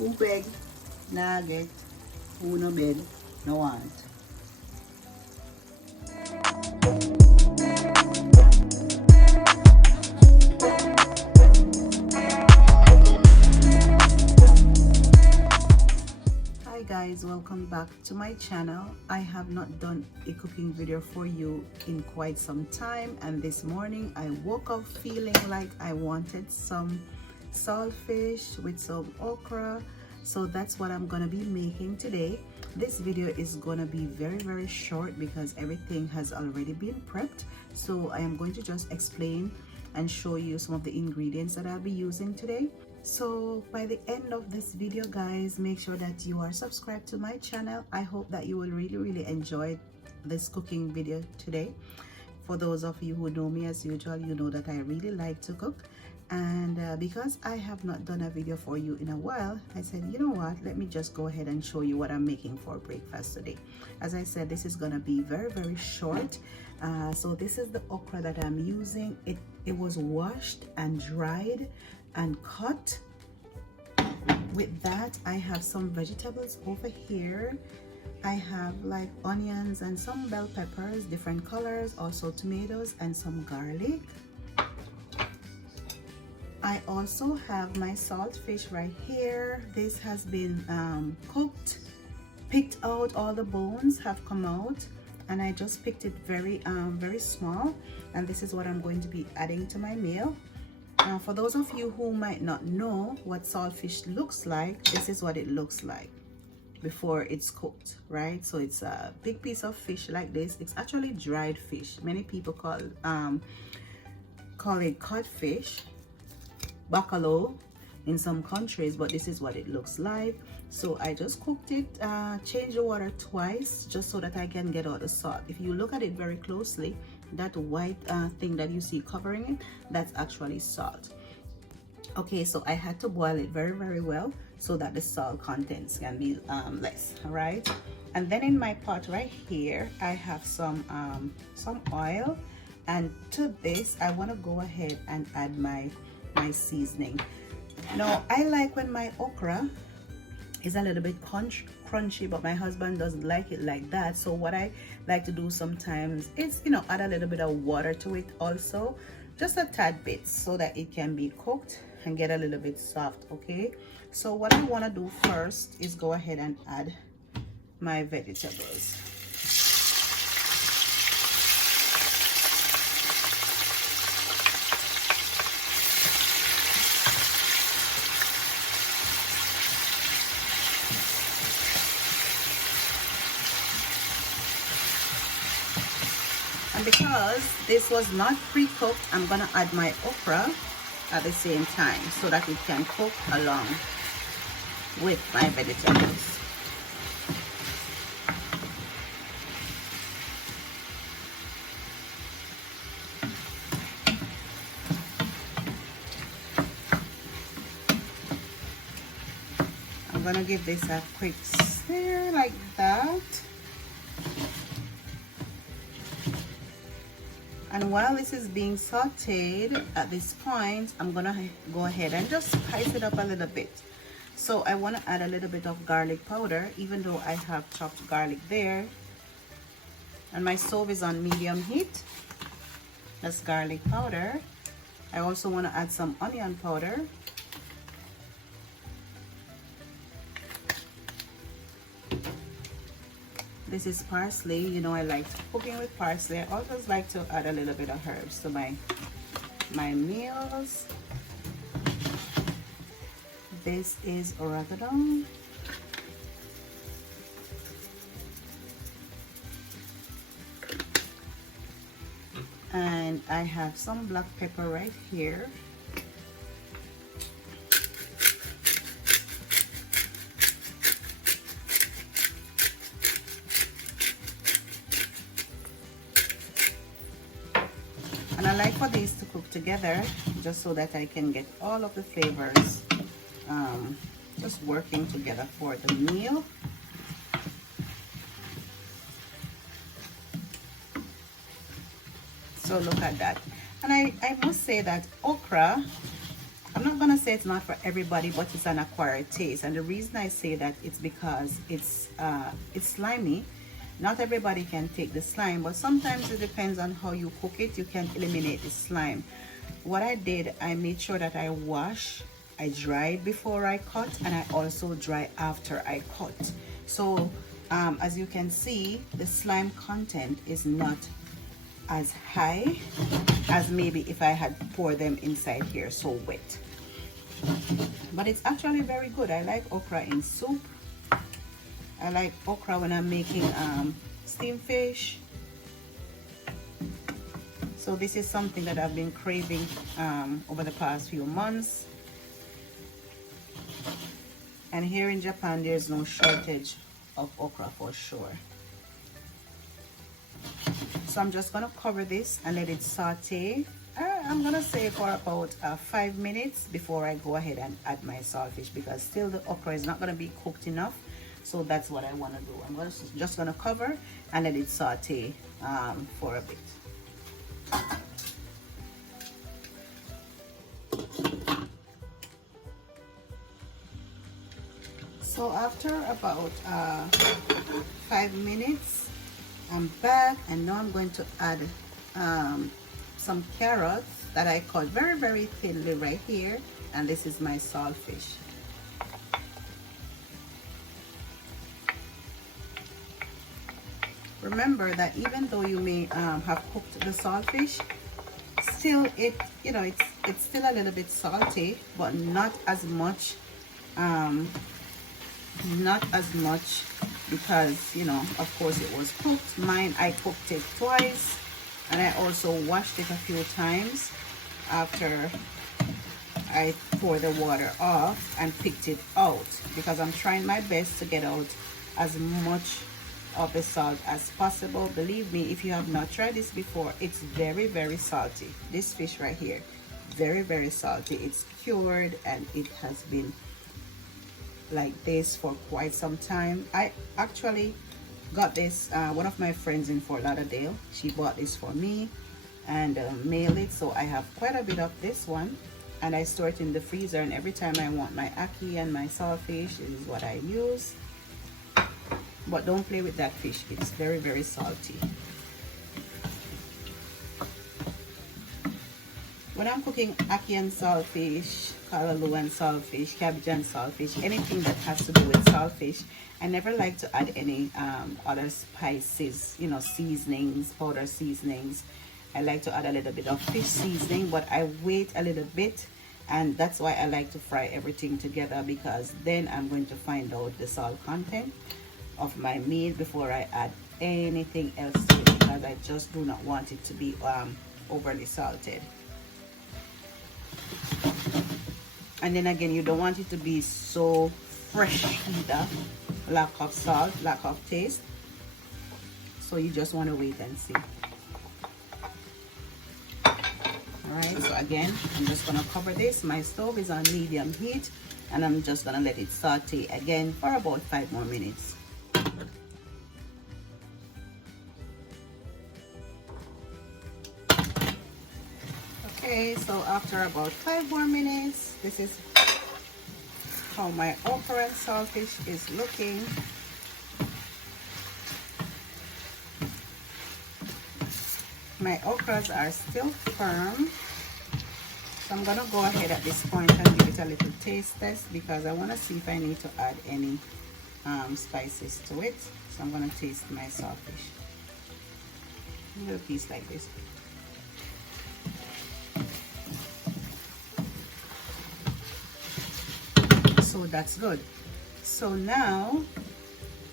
Who beg, nah get. Who no beg, no want. Hi guys, welcome back to my channel. I have not done a cooking video for you in quite some time, and this morning I woke up feeling like I wanted some saltfish with some okra, so that's what I'm gonna be making today. This video is gonna be very short because everything has already been prepped, so I am going to just explain and show you some of the ingredients that I'll be using today. So by the end of this video guys, make sure that you are subscribed to my channel. I hope that you will really enjoy this cooking video today. For those of you who know me, as usual, you know that I really like to cook, and because I have not done a video for you in a while, I said, you know what, let me just go ahead and show you what I'm making for breakfast today. As I said, this is gonna be very short. So this is the okra that I'm using. It was washed and dried and cut. With that, I have some vegetables over here. I have like onions and some bell peppers, different colors, also tomatoes and some garlic. I also have my saltfish right here. This has been cooked, picked out, all the bones have come out, and I just picked it very small, and this is what I'm going to be adding to my meal. For those of you who might not know what saltfish looks like, this is what it looks like before it's cooked, right? So it's a big piece of fish like this. It's actually dried fish. Many people call it codfish, bacalao in some countries, but this is what it looks like. So I just cooked it, changed the water twice just so that I can get all the salt. If you look at it very closely, that white thing that you see covering it, that's actually salt. Okay, so I had to boil it very well so that the salt contents can be less. All right, and then in my pot right here I have some oil, and to this I want to go ahead and add my seasoning. Now I like when my okra is a little bit crunchy, but my husband doesn't like it like that. So what I like to do sometimes is, you know, add a little bit of water to it also, just a tad bit, so that it can be cooked and get a little bit soft. Okay, so what I want to do first is go ahead and add my vegetables. And because this was not pre-cooked, I'm gonna add my okra at the same time so that it can cook along with my vegetables. I'm gonna give this a quick stir like that. And while this is being sauteed, at this point, I'm gonna go ahead and just spice it up a little bit. So I want to add a little bit of garlic powder, even though I have chopped garlic there. And my stove is on medium heat. That's garlic powder. I also want to add some onion powder. This is parsley. You know, I like cooking with parsley. I always like to add a little bit of herbs to my meals. This is oregano. And I have some black pepper right here. And I like for these to cook together just so that I can get all of the flavors just working together for the meal. So look at that. And I must say that okra I'm not gonna say it's not for everybody, but it's an acquired taste. And the reason I say that it's because it's slimy. Not everybody can take the slime, but sometimes it depends on how you cook it. You can eliminate the slime. What I did, I made sure that I dried before I cut, and I also dry after I cut. So as you can see, the slime content is not as high as maybe if I had poured them inside here so wet. But it's actually very good. I like okra in soup. I like okra when I'm making steamed fish. So this is something that I've been craving over the past few months. And here in Japan, there's no shortage of okra for sure. So I'm just gonna cover this and let it saute. I'm gonna say for about 5 minutes before I go ahead and add my saltfish, because still the okra is not gonna be cooked enough. So that's what I want to do. I'm just gonna cover and let it saute for a bit. So after about 5 minutes, I'm back, and now I'm going to add some carrots that I cut very, very thinly right here, and this is my saltfish. Remember that even though you may have cooked the saltfish, still it's still a little bit salty, but not as much. Not as much because, you know, of course it was cooked. Mine, I cooked it twice, and I also washed it a few times after I poured the water off and picked it out, because I'm trying my best to get out as much of the salt as possible. Believe me, if you have not tried this before, it's very, very salty. This fish right here, very, very salty. It's cured and it has been like this for quite some time. I actually got this, one of my friends in Fort Lauderdale, she bought this for me and mailed it, so I have quite a bit of this one, and I store it in the freezer, and every time I want my ackee and my saltfish, this is what I use. But don't play with that fish, it's very, very salty. When I'm cooking ackee and saltfish, callaloo and saltfish, cabbage and saltfish, anything that has to do with saltfish, I never like to add any other spices, you know, seasonings, powder seasonings. I like to add a little bit of fish seasoning, but I wait a little bit, and that's why I like to fry everything together, because then I'm going to find out the salt content of my meat before I add anything else to it, because I just do not want it to be overly salted. And then again, you don't want it to be so fresh either, lack of salt, lack of taste. So you just want to wait and see. Alright, so again, I'm just going to cover this. My stove is on medium heat, and I'm just going to let it saute again for about 5 more minutes. Okay, so after about 5 more minutes, this is how my okra and saltfish is looking. My okras are still firm, so I'm gonna go ahead at this point and give it a little taste test, because I want to see if I need to add any spices to it. So I'm gonna taste my saltfish. A little piece like this. So that's good. So now,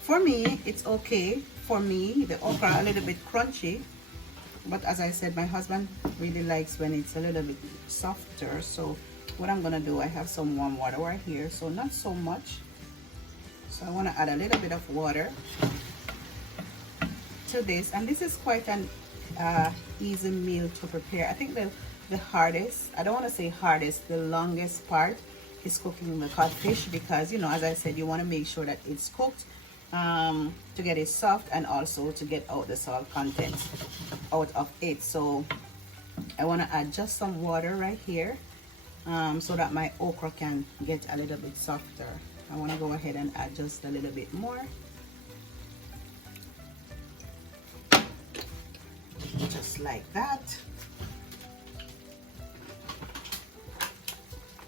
for me, it's okay. For me, the okra a little bit crunchy, but as I said, my husband really likes when it's a little bit softer. So what I'm gonna do, I have some warm water right here, so not so much. So I want to add a little bit of water to this, and this is quite an easy meal to prepare. I think the hardest, I don't want to say hardest, the longest part is cooking the codfish, because, you know, as I said, you want to make sure that it's cooked to get it soft, and also to get out the salt content out of it. So I want to add just some water right here, so that my okra can get a little bit softer. I want to go ahead and add just a little bit more, just like that.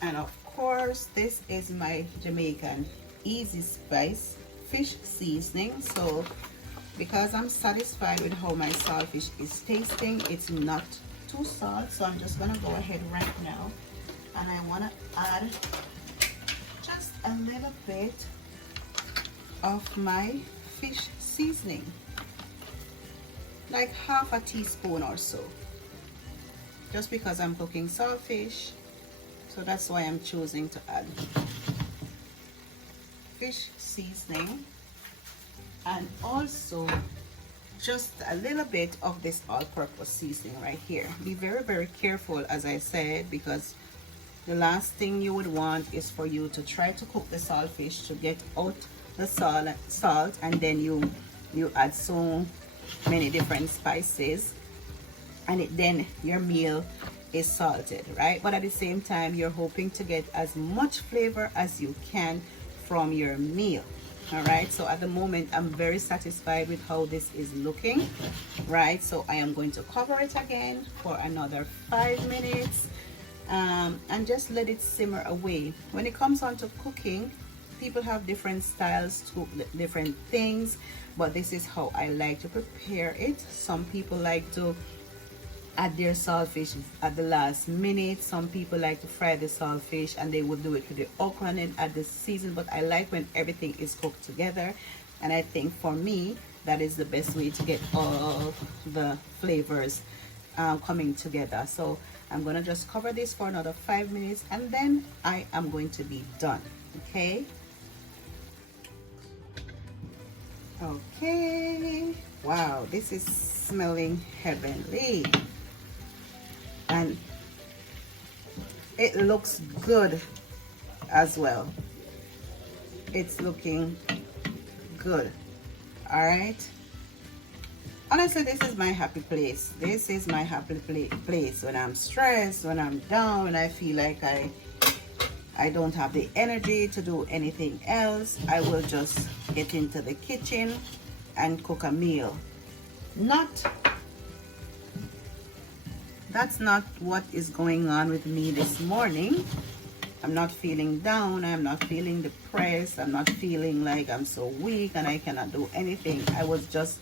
And of course, this is my Jamaican easy spice fish seasoning. So because I'm satisfied with how my saltfish is tasting, it's not too salt, so I'm just gonna go ahead right now and I want to add just a little bit of my fish seasoning, like half a teaspoon or so, just because I'm cooking saltfish. So that's why I'm choosing to add fish seasoning, and also just a little bit of this all-purpose seasoning right here. Be very, very careful, as I said, because the last thing you would want is for you to try to cook the saltfish to get out the salt, and then you add so many different spices, and then your meal is salted, right? But at the same time, you're hoping to get as much flavor as you can from your meal. All right, so at the moment I'm very satisfied with how this is looking, right? So I am going to cover it again for another 5 minutes, and just let it simmer away. When it comes on to cooking, people have different styles to cook different things, but this is how I like to prepare it. Some people like to add their saltfish at the last minute. Some people like to fry the saltfish and they will do it with the okra and then add the season, but I like when everything is cooked together, and I think for me that is the best way to get all the flavors coming together. So I'm gonna just cover this for another 5 minutes and then I am going to be done. Okay, wow, this is smelling heavenly and it looks good as well. It's looking good. All right, honestly, this is my happy place. This is my happy place when I'm stressed, when I'm down, when I feel like I don't have the energy to do anything else. I will just get into the kitchen and cook a meal. That's not what is going on with me this morning. I'm not feeling down. I'm not feeling depressed. I'm not feeling like I'm so weak and I cannot do anything. I was just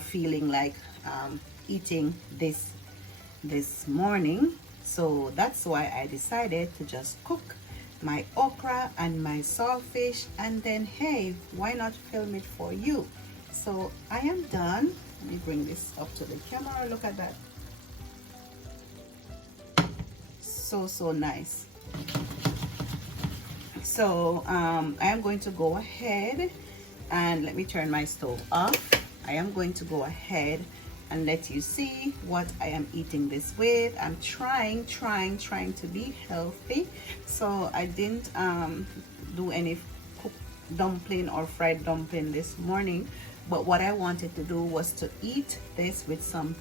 feeling like eating this morning. So that's why I decided to just cook my okra and my saltfish, and then hey, why not film it for you? So I am done. Let me bring this up to the camera. Look at that. So nice. So I am going to go ahead and let me turn my stove off. I am going to go ahead and let you see what I am eating this with. I'm trying to be healthy, so I didn't do any cooked dumpling or fried dumpling this morning, but what I wanted to do was to eat this with some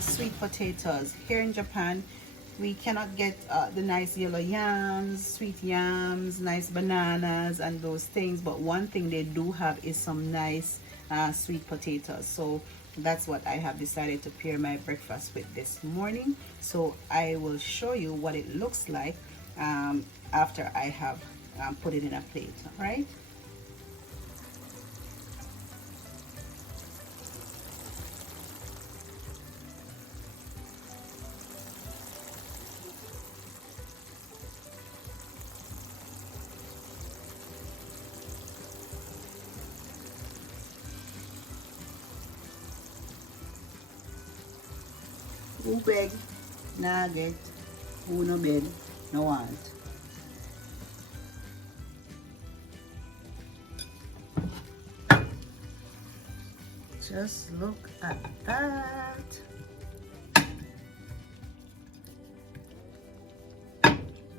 sweet potatoes. Here in Japan, we cannot get the nice yellow yams, sweet yams, nice bananas and those things, but one thing they do have is some nice sweet potatoes. So that's what I have decided to pair my breakfast with this morning. So I will show you what it looks like after I have put it in a plate. All right. Who beg, nah get, who no beg, no want. Just look at that.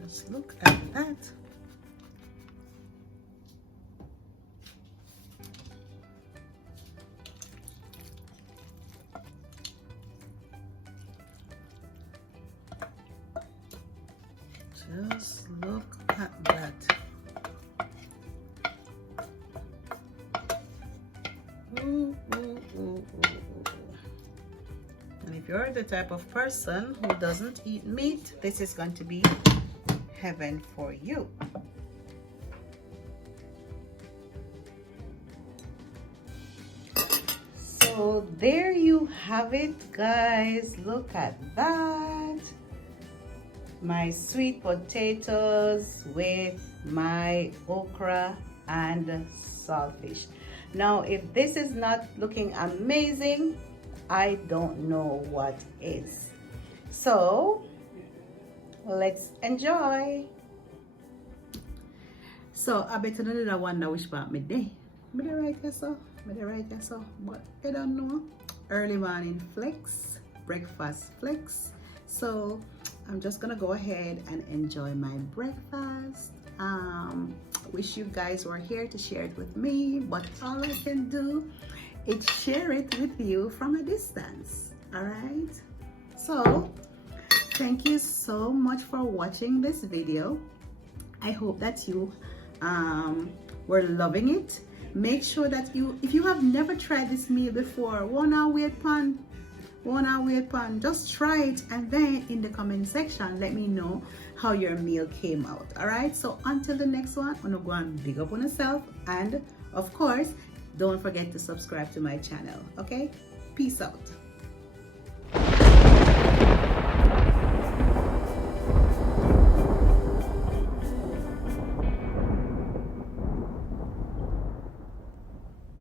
Just look at that. Just look at that. Ooh, ooh, ooh, ooh, ooh. And if you're the type of person who doesn't eat meat, this is going to be heaven for you. So there you have it, guys. Look at that. My sweet potatoes with my okra and saltfish. Now, if this is not looking amazing, I don't know what is. So let's enjoy. So I bet another wonder which part me day. Me the right here so, but I don't know. Early morning flex, breakfast flex. So I'm just gonna go ahead and enjoy my breakfast. Wish you guys were here to share it with me, but all I can do is share it with you from a distance. All right. So thank you so much for watching this video. I hope that you were loving it. Make sure that if you have never tried this meal before, just try it, and then in the comment section let me know how your meal came out. All right, so until the next one, I'm gonna go and big up on yourself, and of course don't forget to subscribe to my channel. Okay, peace out.